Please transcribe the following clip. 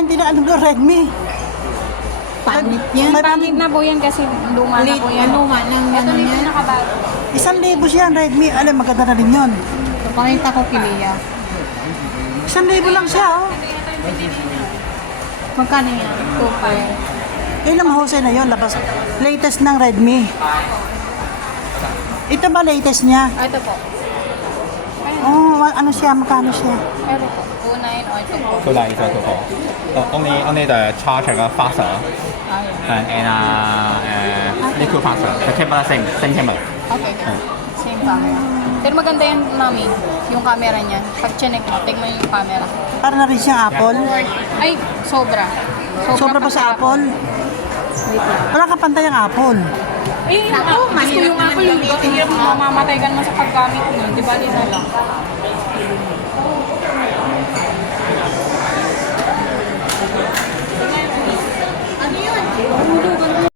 hindi na alam ko, Redmi. Pangit yan. May Pangit na po yan kasi luma na po yan. Luma ng Ito ano dito yan. nakabago. 1,000 siya, Redmi. Alam, maganda na rin yun. Pakita ko kiliya. 1,000 lang siya, oh. Magkano yan? 2.5. Ilang Jose na yun, labas. Latest ng Redmi. Ito ba latest niya? Ito po. Oh, ano siya, magkano siya? Ito po. 2.9 o ito po. 都嚟咗嗰個。only the charger 嘅 faster Ayun. and liquid faster. The camera same camera. Okay. Same camera. Pero maganda yan, Mami. Yung camera niya. Pag chinek mo, tingnan yung camera. Para na rin siyang Apple. Ay, sobra. Sobra pa sa Apple. Wala ka pantay ang Apple. Eh, ako, gusto yung Apple. Hirap mamamatay ka naman sa paggamit nun. Di ba, na lang.